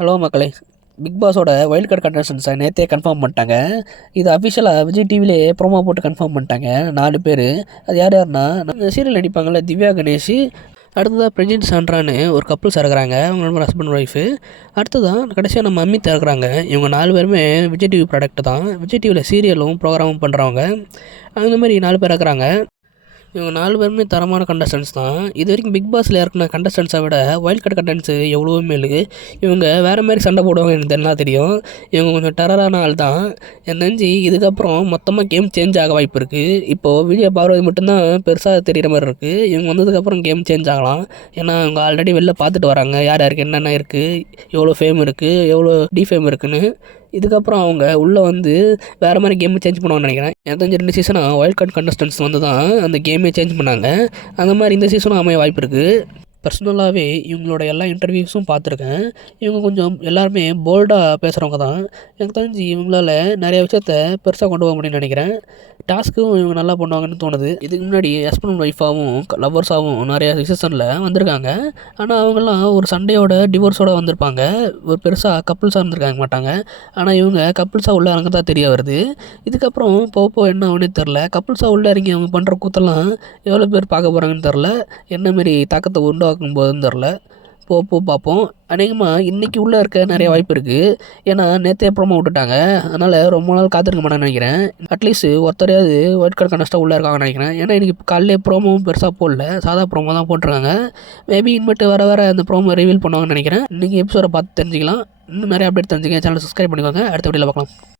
Hello மக்களே, big பாஸோட wild card கண்டஸ்டன்ஸை நேற்றே confirm பண்ணிட்டாங்க. இது அஃபிஷியலாக விஜய் டிவிலே ப்ரோமோ போட்டு கன்ஃபார்ம் பண்ணிட்டாங்க 4 பேர். அது யார் யாருன்னா, நம்ம சீரியல் நடிப்பாங்கள்ல திவ்யா கணேஷ், அடுத்ததாக பிரஜின் சாண்ட்ரான்னு ஒரு கப்புள்ஸ் இறக்குறாங்க, அவங்க ஹஸ்பண்ட் ஒய்ஃபு. அடுத்ததான் கடைசியாக நம்ம அமித் இறக்குறாங்க. இவங்க 4 பேருமே விஜய் டிவி ப்ராடக்ட் தான். விஜய் டிவியில் சீரியலும் ப்ரோக்ராமும் பண்ணுறவங்க. அந்த மாதிரி 4 பேர் இறக்குறாங்க. இவங்க 4 பேருமே தரமான கண்டஸ்டன்ஸ் தான். இது வரைக்கும் பிக் பாஸில் இறக்குன கண்டஸ்டன்ஸை விட வைல்ட் கார்டு கண்டஸ்டன்ஸு எவ்வளவோ மேலு. இவங்க வேறு மாதிரி சண்டை போடுவாங்க, எனக்கு நல்லா தெரியும். இவங்க கொஞ்சம் டெரரான ஆள் தான். எனக்கு தெரிஞ்சு இதுக்கப்புறம் மொத்தமாக கேம் சேஞ்ச் ஆக வாய்ப்பு இருக்குது. இப்போது வீடியோ பார்வை மட்டும்தான் பெருசாக தெரிகிற மாதிரி இருக்குது. இவங்க வந்ததுக்கப்புறம் கேம் சேஞ்ச் ஆகலாம். ஏன்னா அவங்க ஆல்ரெடி வெளில பார்த்துட்டு வராங்க, யார் யாருக்கு என்னென்ன இருக்குது, எவ்வளோ ஃபேம் இருக்குது, எவ்வளோ டிஃபேம் இருக்குதுன்னு. இதுக்கப்புறம் அவங்க உள்ளே வந்து வேறு மாதிரி கேமை சேஞ்ச் பண்ணுவாங்கன்னு நினைக்கிறேன். எனக்கு தெரிஞ்ச 2 சீசனாக வைல்ட் கார்டு கண்டஸ்டன்ஸ் வந்து தான் அந்த கேமே சேஞ்ச் பண்ணாங்க. அந்த மாதிரி இந்த சீசனும் அமைய வாய்ப்பு இருக்குது. பர்சனலாகவே இவங்களோட எல்லா இன்டர்வியூஸும் பார்த்துருக்கேன். இவங்க கொஞ்சம் எல்லாருமே போல்டாக பேசுகிறவங்க தான். எனக்கு தெரிஞ்சு இவங்களால நிறைய விஷயத்த பெருசாக கொண்டு போக முடியும்னு நினைக்கிறேன். டாஸ்க்கும் இவங்க நல்லா பண்ணுவாங்கன்னு தோணுது. இதுக்கு முன்னாடி ஹஸ்பண்ட் ஒய்ஃபாகவும் லவ்வர்ஸாகவும் நிறையா சீசனில் வந்திருக்காங்க. ஆனால் அவங்கெல்லாம் ஒரு சண்டையோட டிவோர்ஸோடு வந்திருப்பாங்க. ஒரு பெருசாக கப்புள்ஸாக இருந்திருக்காங்க மாட்டாங்க. ஆனால் இவங்க கப்புள்ஸாக உள்ள இறங்க தான் தெரிய வருது. இதுக்கப்புறம் போக என்ன ஆகுனே தெரில. கப்புள்ஸாக உள்ள இறங்கி அவங்க பண்ணுற கூத்தெல்லாம் எவ்வளோ பேர் பார்க்க போகிறாங்கன்னு தெரில. என்ன மாரி தாக்கத்தை உண்டாக்கும் போதுன்னு தெரில. பார்ப்போம். அநேகமாக இன்றைக்கி உள்ளே இருக்க நிறைய வாய்ப்பு இருக்குது. ஏன்னா நேற்றே ப்ரோமோ விட்டுட்டாங்க. அதனால் ரொம்ப நாள் காத்திருக்க மாட்டேன்னு நினைக்கிறேன். அட்லீஸ்ட் ஒருத்தரையாவது ஒயிட் கார்டு கண்டஸ்ட்டாக உள்ளே இருக்காங்கன்னு நினைக்கிறேன். ஏன்னா இன்றைக்கி காலையிலே ப்ரோமோவும் பெருசாக போடல, சாதா ப்ரோமோ தான் போட்டிருக்காங்க. மேபி இனிமேட்டு வர அந்த ப்ரோமோ ரிவீல் பண்ணுவாங்கன்னு நினைக்கிறேன். இன்றைக்கி எபிசோடை பார்த்து தெரிஞ்சுக்கலாம். இன்னும் நிறைய அப்டேட் தெரிஞ்சுக்க சேனலை சப்ஸ்கிரைப் பண்ணிக்கோங்க. அடுத்த வீடியோவில் பார்க்கலாம்.